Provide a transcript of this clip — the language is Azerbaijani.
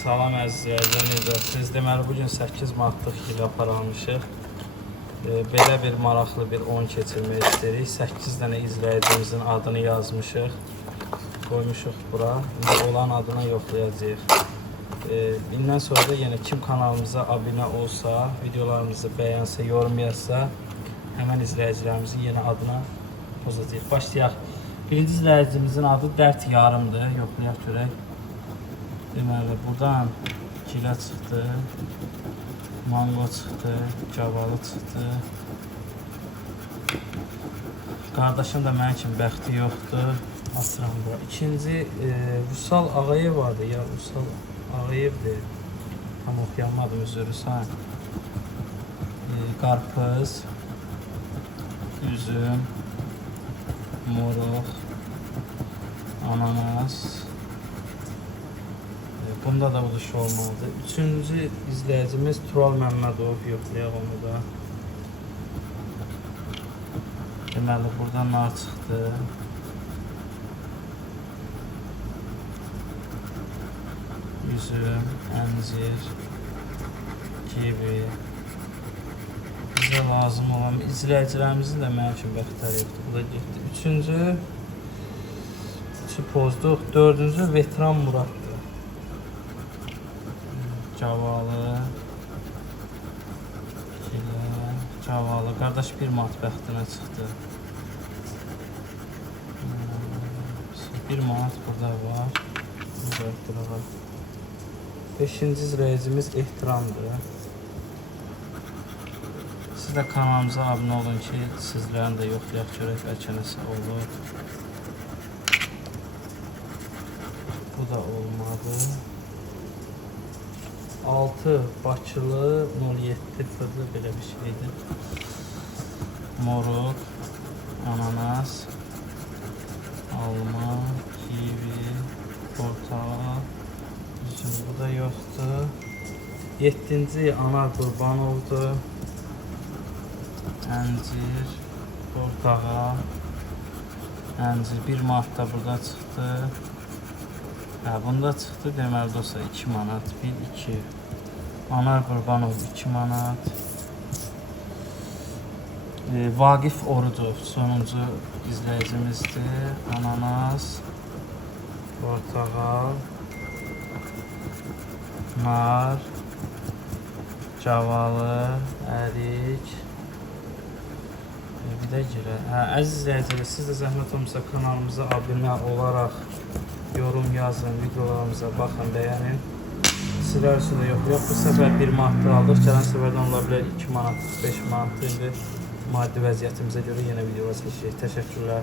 Salam əzizlər, necəsiniz? Deməli, bugün 8 manatlıq hiylə aparalmışıq. Belə bir maraqlı bir oyun keçirmək istəyirik. 8 dənə izləyicimizin adını yazmışıq. Qoymuşuq bura. İndi olan adına yoxlayacağıq. Bundan sonra da yenə kim kanalımıza abunə olsa, videolarımızı bəyənsə, yorum yazsa, həmən izləyicilərimizin yenə adına bozacağıq. Başlayaq. Birinci izləyicimizin adı Dərd Yarımdır. Yoxlayaq görək. Deməli, buradan gilə çıxdı, mango çıxdı, cavalı çıxdı. Qardaşım da mənim kimi bəxti yoxdur. Asıram bura. İkinci, Vüsal Ağayev vardı ya, Vüsal Ağayevdir. Tam oxuyamadım, üzürü sən. Qarpız, üzüm, moruq, ananas. Bunda da uduş olmalıdır. Üçüncü izləyicimiz Tural Məmmədov, yoxlayaq onu da. Deməli, buradan nar çıxdı. Üzüm, əncir, kivi. Bizə lazım olan izləyicilərimizin də mənim üçün bəxtləri yoxdur. Bu da getdi. Üçüncü pozduq. Dördüncü Veteran Muraddır. Cavalı, cavalı. Qardaş bir manat bəxtinə çıxdı. Bir manat burada var. Burada var. Beşinci izləyicimiz Ehtiramdır. Siz də kanalımıza abunə olun ki, sizlərin də yoxlayaq görək bəlkə nəsə olur. Bu da olmadı. 6 Bakılı 07 fırlı belə bir şeydir. Moruq, ananas, alma, kivi, portakal, üzüm. Bu da yoxdur. 7-ci Anar Qurbanovdur. Əncir, portakal, əncir. Bir manat da burada çıxdı. Bunda çıxdı, deməli dostlar 2 manat, 1-2. Anar Qurbanov 2 manat. Vaqif Orucov sonuncu izləyicimizdir. Ananas, portakal, nar, cavalı, ərik. Bir də girə. Əziz izləyicilər, siz də zəhmət olmasa kanalımıza abunə olaraq yorum yazın, videolarımıza baxın, bəyənin. Sizlər üçün də yoxlayaq. Bu səfər 1 manatdır aldıq. Gələn səfərdən ola bilər 2 manat, 5 manat. İndi maddi vəziyyətimizə görə yenə videolar çəkəcəyik. Təşəkkürlər.